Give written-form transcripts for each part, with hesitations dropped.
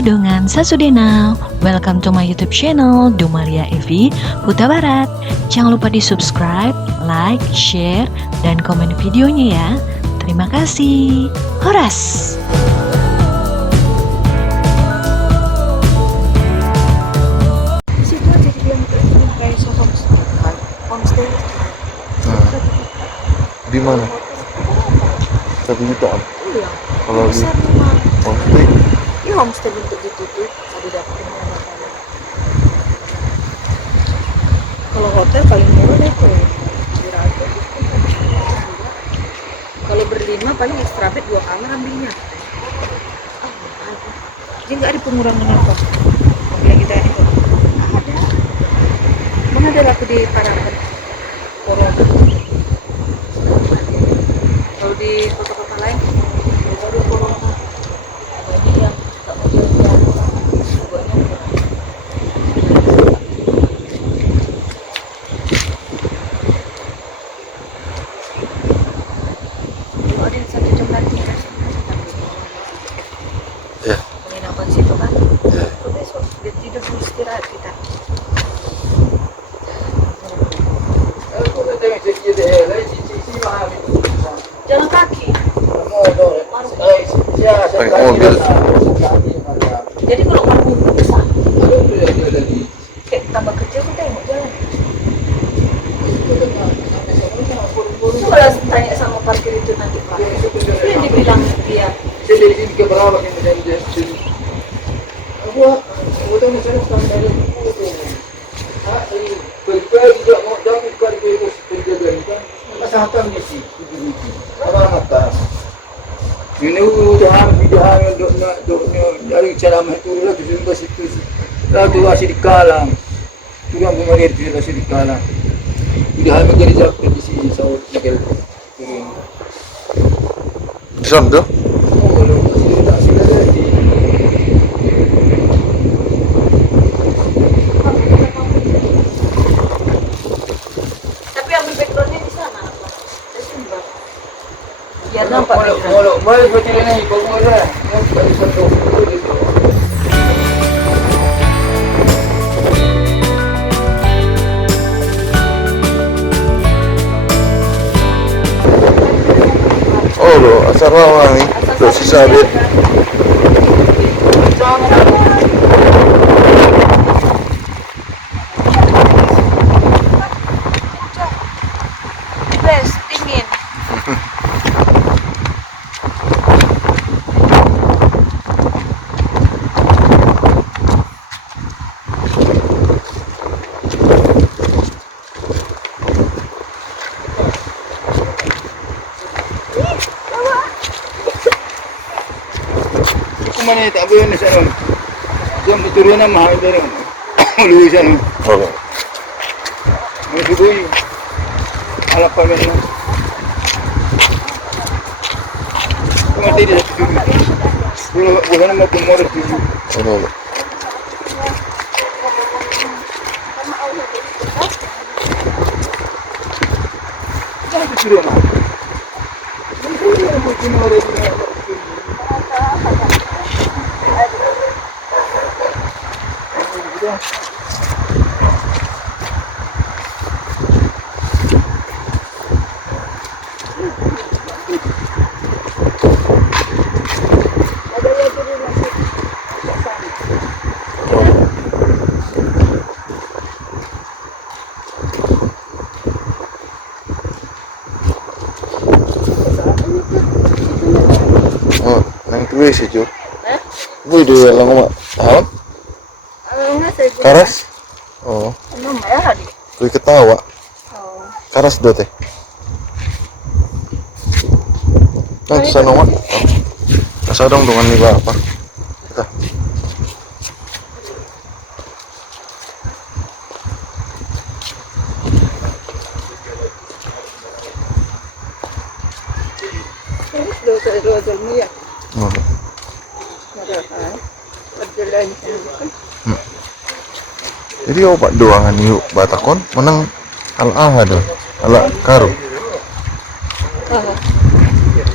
Halo dengan Sasudena, welcome to my YouTube channel Dumaria Evi Huta Barat. Jangan lupa di subscribe, like, share, dan komen videonya ya. Terima kasih. Horas! Di situ aja dibilang kayak homestay. Di mana? 1 jutaan. Iya. Kalau di Besar rumah. homestay, Ini homestay bentuk ditutup, ada dapur mana-mana. Kalau hotel paling murah deh tuh. Kalau berlima paling extra bed 2 kamar ambilnya. Jadi nggak ada pengurangan apa? Yang kita itu ada. Mana ada laku di Parapat, Corona. Kalau di kota-kota lain, baru Corona. Bagi yang nggak mau jalan-jalan, buatnya. Kalau ada yang 1 jam lagi ya. penginapan situ kan, Ya. itu besok dia tidur dulu istirahat kita. Jalan kaki. Pakai mobil. Jadi kalau kamu bisa, kayak tambah kecil kita yang mau jalan. Coba lah tanya sama parkir itu nanti Pak. Itu yang dibilang dia. Ini udahan dari ceramah itu lah tu situ lalu masih di Kalang, tu yang pemerintah itu masih di Kalang. Udahan menjadi jakter di sini sahut tinggal turun. Di sana tuh? Oh, kalau masih tak sila lagi. Tapi ambil backgroundnya di sana apa? Di sini Bang. Biar nampak background. Kalau balik seperti ini, kau mula, yang balik satu. Oh lo, asal rawa nih. Tuh sisa bed. Best, dingin. Kemana tak boleh ni sana. Jam turunan mahal dia. Lu sana. Oh. Masih bui. Alat pamen. Mati dia tu. Bukan mau kemana tu. Ini lo. Jangan turunan. Oh, nang tuwe sih Jo. Hah? Wih dia lang mak. Halam? Karas? Oh, Ano ya di? tuh ketawa. Oh. Karas do teh. Nah, itu sana mak. Oh. Asa dong dengan ni apa? Kita. Dua-dua ni ya. Oh. Marahan. Berjalan. Jadi obat doangan yuk batakon menang al-aha do. Ala karu.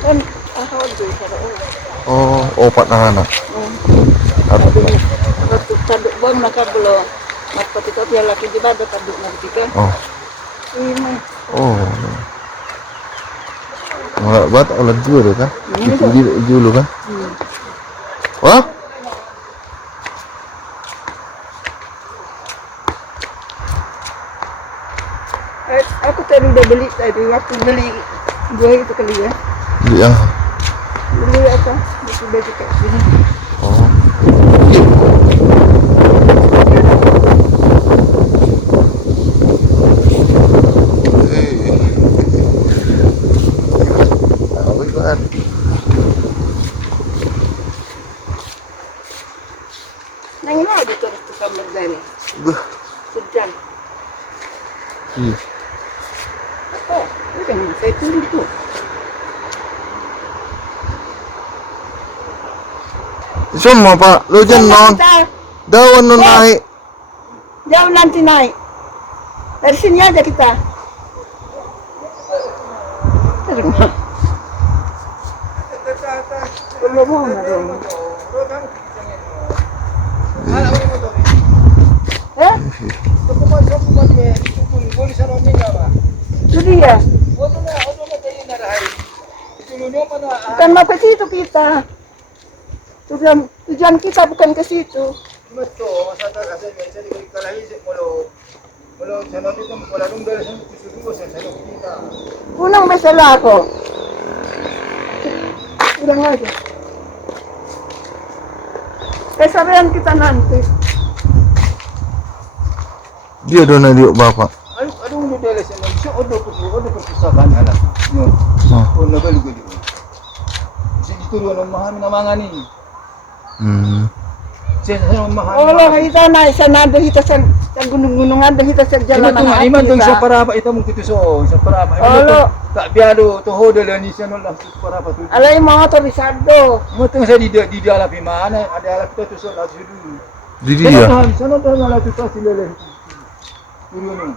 Kan Oh, opat anak. Apa tuh? Taduk bang nakablo. Mapati ka biya laki di ba taduk na bitika. Oh. Ini. Oh. Wala bat ulat dulu kan? Dulu kan? Wah? Aku tadi udah beli tadi waktu beli gue itu kali ya. Beli yang. Beli apa? Baju kayak gini. Oh. Nang ina dito sa kamar dali. Sedang. Ako, udah saya tunggu tu. Semua Pak, lu jenong. Daun nu naik. Jauh nanti naik. Dari sini aja kita. Belum mau dong. Itu dia. Bukan mau ke situ kita. Tujuan kita bukan ke situ. Gunung masalah aku. Udah aja. Kesabaran kita nanti. Dia dona dia bapak. Aduh udah dele sana. Bisa odo perpustakaan anak. No. Oh, nabali ko dito. Sige turuan ng mahal na mga ni. Saya mahal. Oh, kita naik sana ada kita sa gunung-gunung ada kita sa jalan. Iman dong sa paraba ito mong kituso sa paraba. Oh, tak biado to hodo la ni sana lang sa paraba tu. alay mga motorisado. Mo tong sa di ala pi mana ada ala kita tu so la sudu. Di dia. Sana to na la tu sa silele. Turuan.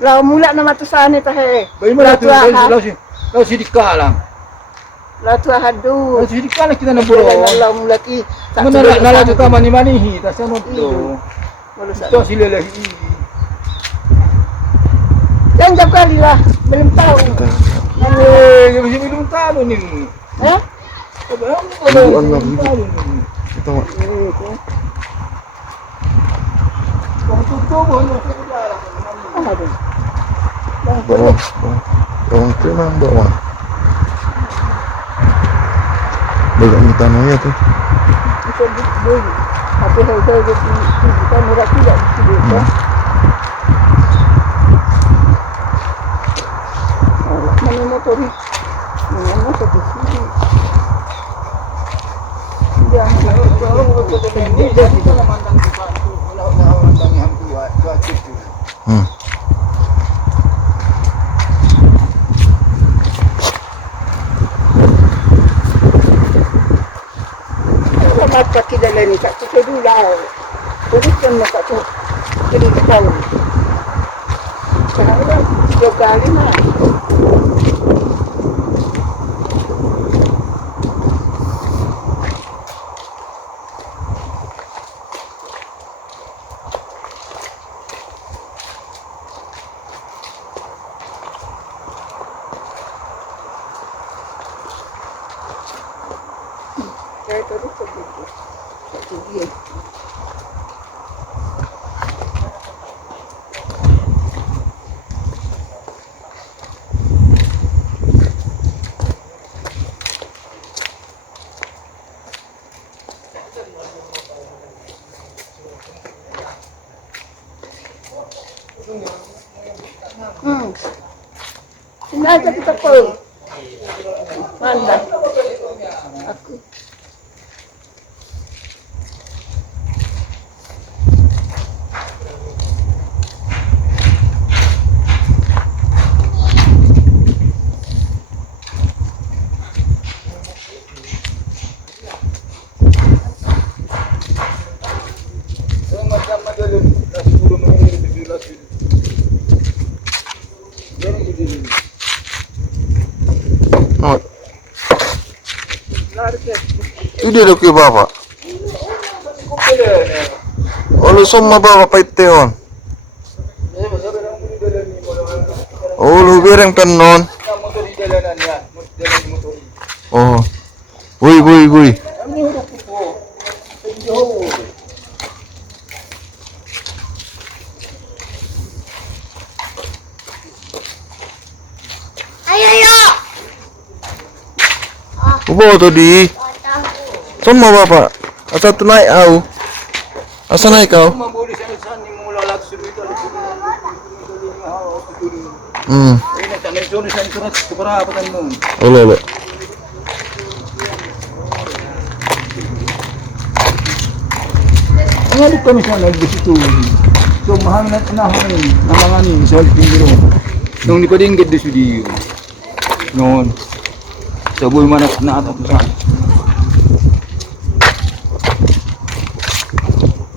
Law mula na matusani tahe. Bayi mo la tu la si dikalang. La tu hadu. La si dikalang kita na buro. Law mula ki. Nala tu tama ni manihi ta sana to. To silele. Yan jauh kali lah, belum tahu. Yung belum tahu nih. Hah? Ribuan lah ribu. Kita mak. Bawah. Bawah tu memang bawah. Banyak ni tanahnya tu. Tapi saya kita murah tidak di situ. Mana motori? Mana motor di sini? Kenapa kita leni tak cuci dulu lah? Bukan nak cuci jadi kita. Kenapa? Dua kali mah. Saya terus begitu. Satu dia. Sini aja kita pul. Mantap. Aku. Ini dia ke bapak. Oh, lusong mabawa pa ito yun. Oh, lubirang tanon. Oh. Uy. Ubo to di. Saan mo ba pa? Asa tunay aw? Asa na ikaw? Ulo. Ang alit kami sana di situ. So mahal na panahon namanganin sa pinggiro. Nung nipadinggit di studio. Noon. Saboy manak na ato sa.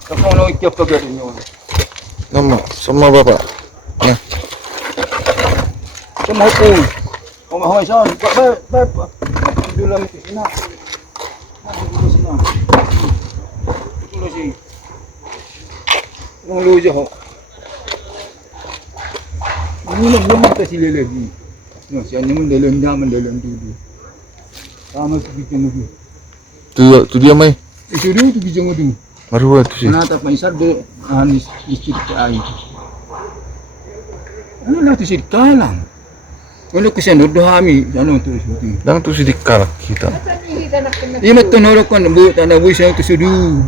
Kapag ano ikyap ka galing yun. Nama, sama ba pa? Nah, Sama ko. Pamahoy sa. Ba. Dula mi sina. Dula si. Nung lujo ho. Belum kasi lagi. No, siya naman dalan dulu. Sama sa bikin mo. tu dia mai. Isudu tu bijang mo. Maruwa tu sih. Manata pa isar do anis isip ka ay. Ano lang tu sirka lang. Wala ko siya no hami ano tu sudu. Dang tu sidik kalak kita. Imat to norok kan bu tanaboy siya tu sudu.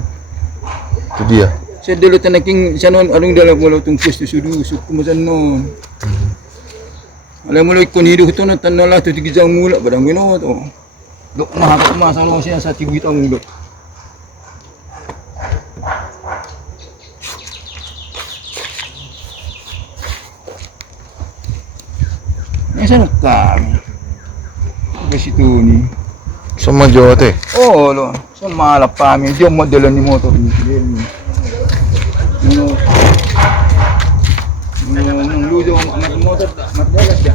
Tu dia. Siya dulu tanaking siya non anong dalang wala tung pwesto sudu suk kumasan non. Alam mo lo ikon hidup to na tanala tu tigijang mula barang gino to. Dok mahapot masalo siya sa tibitang dok. Nasaan kami? Di situ ni. Sama Jawa teh. Oh, lo. Sa malap pa mi, di mo dala ni motor ni. Nung lujo amat motor matdalas ya.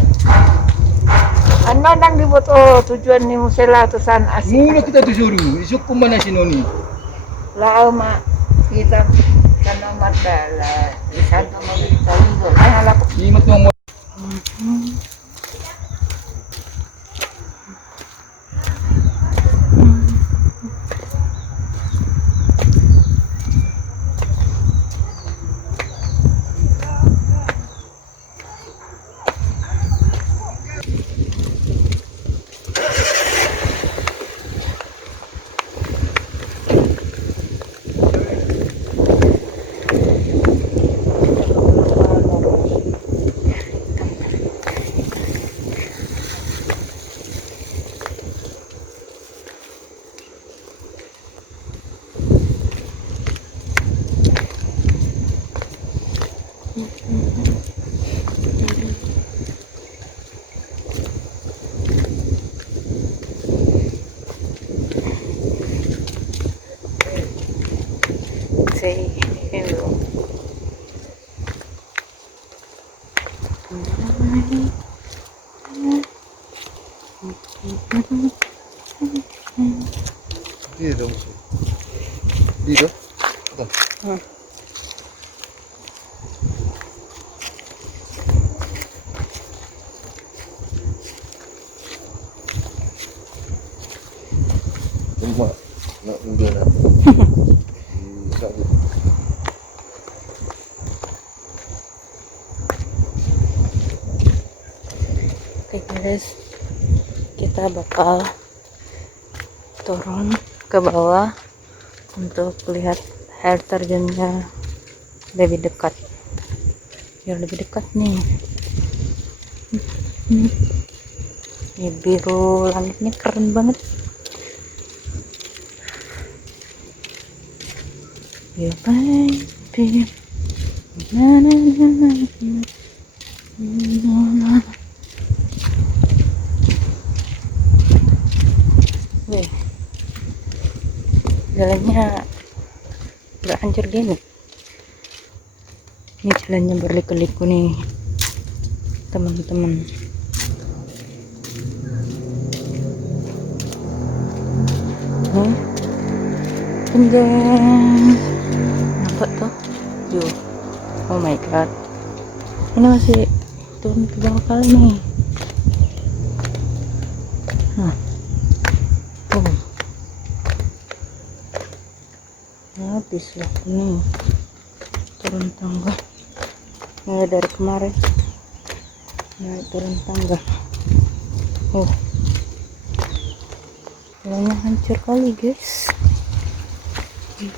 Ano nang diboto tujuan ni Musela to san asik. Muna kita tu suruh, isuk ko man sinoni. Lao ma kita kana madala. Isan ka mo dito ligo. Ay hala ko. Imat mo Say hello. Dito. Dito. Cuma nak dia nak. Oke guys, kita bakal turun ke bawah untuk lihat air terjunnya lebih dekat. Biar lebih dekat nih. Ini biru langitnya keren banget. You baby, na na na na na. Wih, jalannya udah hancur gini. Ini jalannya berliku-liku nih, teman-teman. Jeng. Nampak tuh? Yo. Oh my god. Ini masih turun ke bawah kali nih. Nah. Oh. Habis lah ini. Turun tangga. Mulai dari kemarin. Naik turun tangga. Oh. Jalannya hancur kali guys.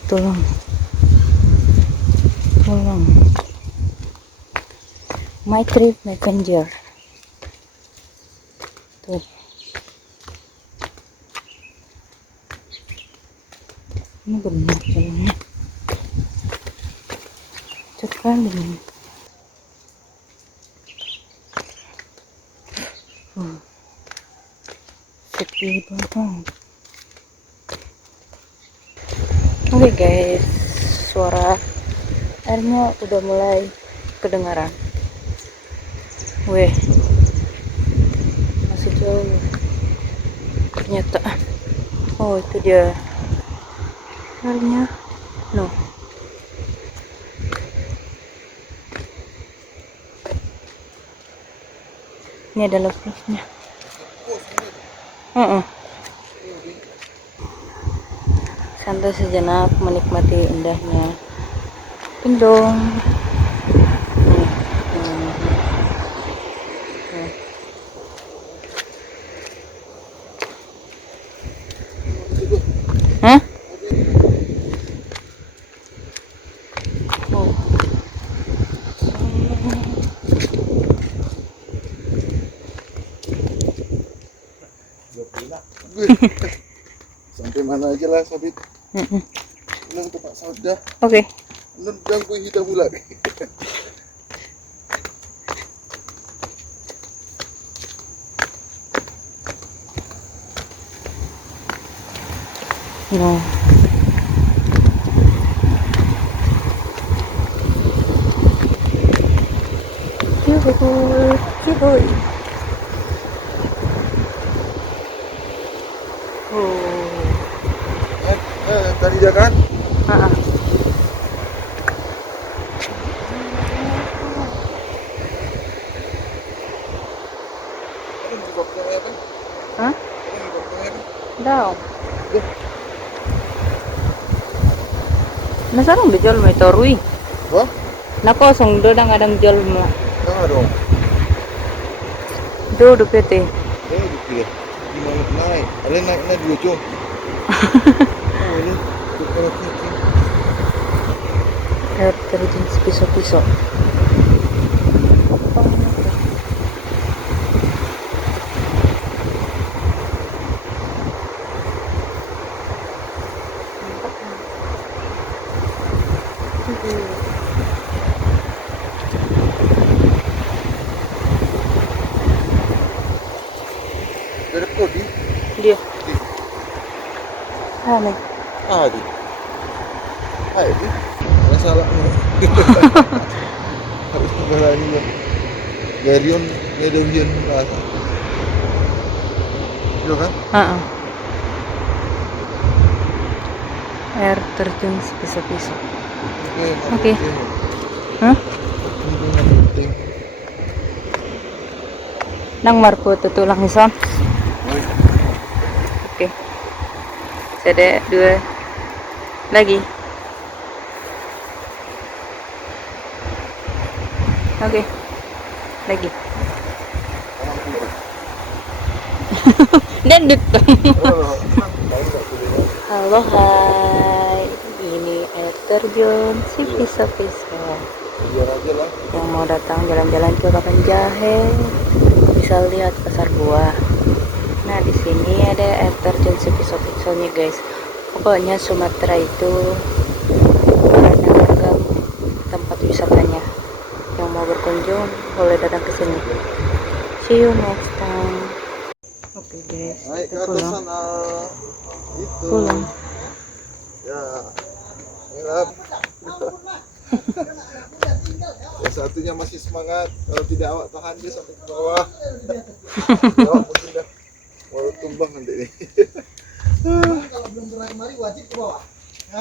Tolong. My trip messenger. Tuh. Ini benar jalannya. Sekali nih. Sepi banget. Oke guys, suara airnya udah mulai kedengaran. Weh, masih jauh ternyata. Oh itu dia airnya. No, ini ada lokasinya. Santai sejenak menikmati indahnya Pindong. Hah? Oh. Sampai mana aja lah Sabit. Belum tempat saudah. Oke. Belum ganggu hidup pula. No. Cuy. Tadi dia kan? Hah? Daw. Nasarong dijual may torui. Wah? Nako song do dang adang jual mo. Tengah dong. Do do pete. Dikit. Gimana naik? Ada naiknya dulu cung. Oh ini. Air terjun sepisau-pisau. Dari kodi? Dia. Aneh. Di. Di. Ada salah. Harus kembali ya. Garion, Medovian rasa. Iya kan? Air terjun sepisau-pisau. Oke. Hah? Penting. Nang marpo tutulang ison. Oke. Sede dua lagi. Oke. Lagi. Dan duduk. Halo hai. Ini air terjun sepisau-pisau. Biar aja lah. Yang mau datang jalan-jalan ke Kapanjahe bisa lihat pasar buah. Nah di sini ada air terjun sepisau-pisaunya guys. Pokoknya Sumatera itu banyak ragam tempat wisatanya. Yang mau berkunjung boleh datang ke sini. See you next time. Oke guys, Naik ke kita atas pulang. sana. Itu. Pulang. Ya. Ngelap. Yang satunya masih semangat. Kalau tidak awak tahan dia sampai ke bawah. Awak mungkin dah mau tumbang nanti nih. Kalau belum pernah kemari wajib ke bawah. Naik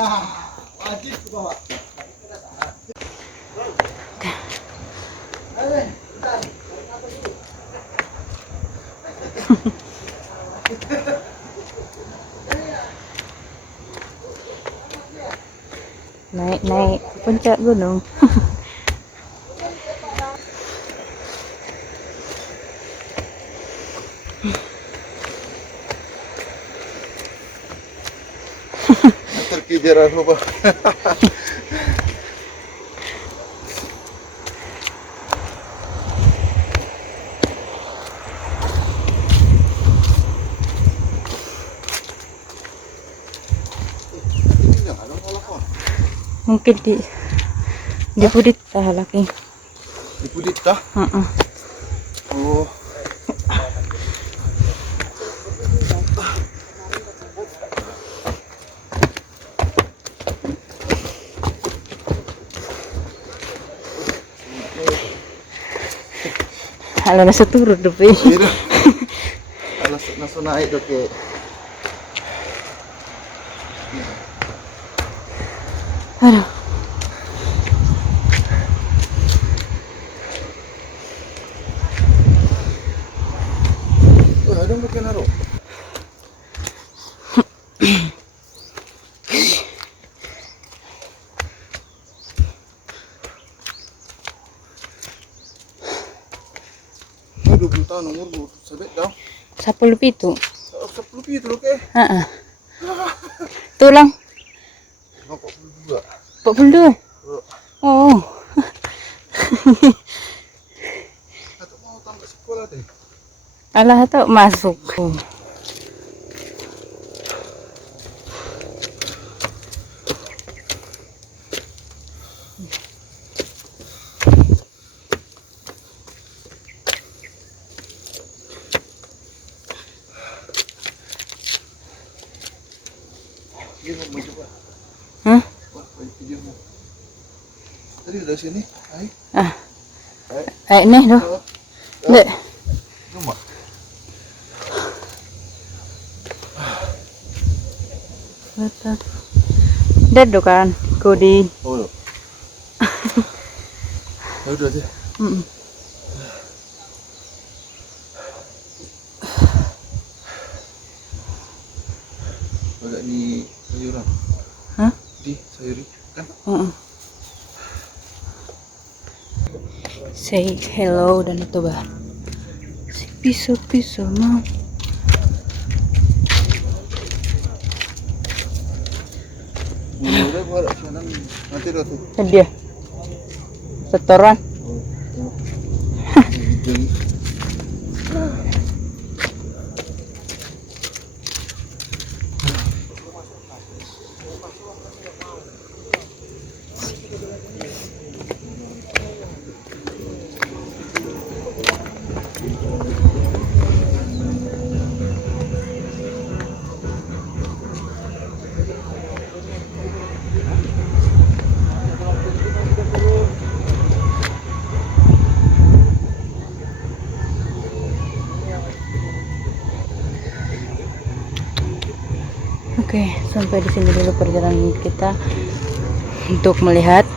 puncak gunung. Terkejar aku pak. Mungkin di pudit lagi. Di pudit kah? Oh. Halo nasa turun depi. Iya. Alas nasa naik dok ke. Aduh. Oh, ada mungkin naruh. Oh, 20 tahun umur sebet tau. 10 pitu. 10 itu loh ke. Heeh. Tulang Oh, 42. 42. Oh. Atau mau tambah sekolah deh. Alah tuh masuk. Dia mau coba. Hah? Wah, video mau. Tadi udah sini, hai. Ah. Hai. Ini tuh. Dek. Rumah. Betul. Dedo kan, Kodi. Oh. Ya udah deh. Agak di sayuran. Hah? Di sayuri kan? Say hello dan itu bah. Si pisau mau. Udah gua ada sana nanti udah tuh. Dia. Setoran. Jadi Oke, sampai di sini dulu perjalanan kita untuk melihat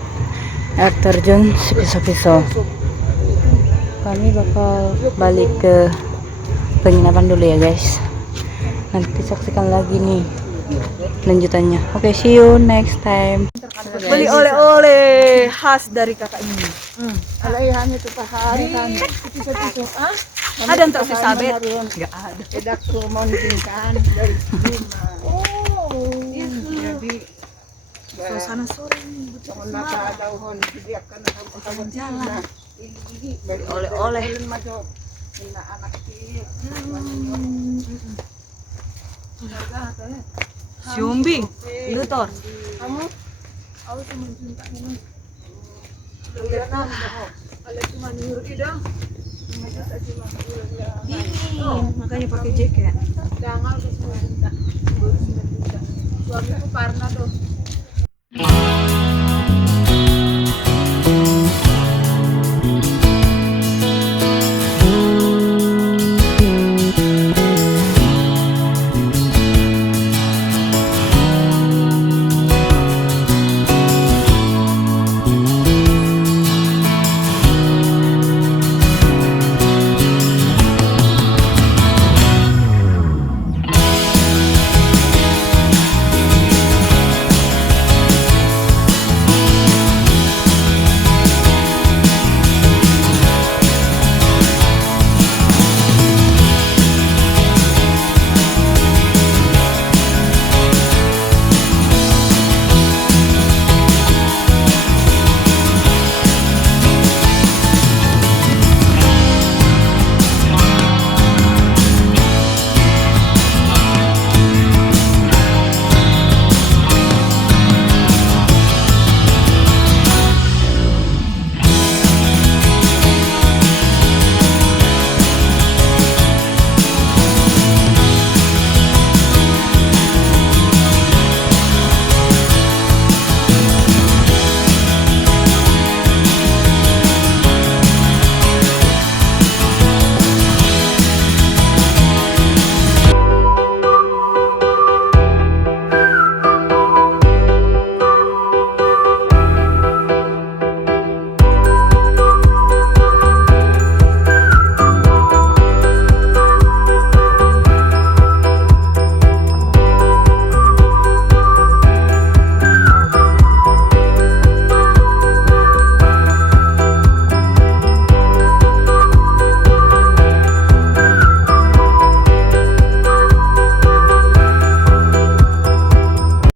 air terjun Sepiso-Piso. Kami bakal balik ke penginapan dulu ya guys. Nanti saksikan lagi nih lanjutannya. Oke, see you next time. Beli oleh-oleh khas dari kakak ini. Alaihan itu pahari kan. Ada untuk si Sabet? Enggak ada. Edak mau tingkan dari rumah. Jadi Suasana sore ini betul tahun maka tahun dia akan tahun jalan. Ini Oleh-oleh. masuk ina anak kecil. Siumbing, Lutor. Kamu Dingin, makanya pakai jaket. suamiku pernah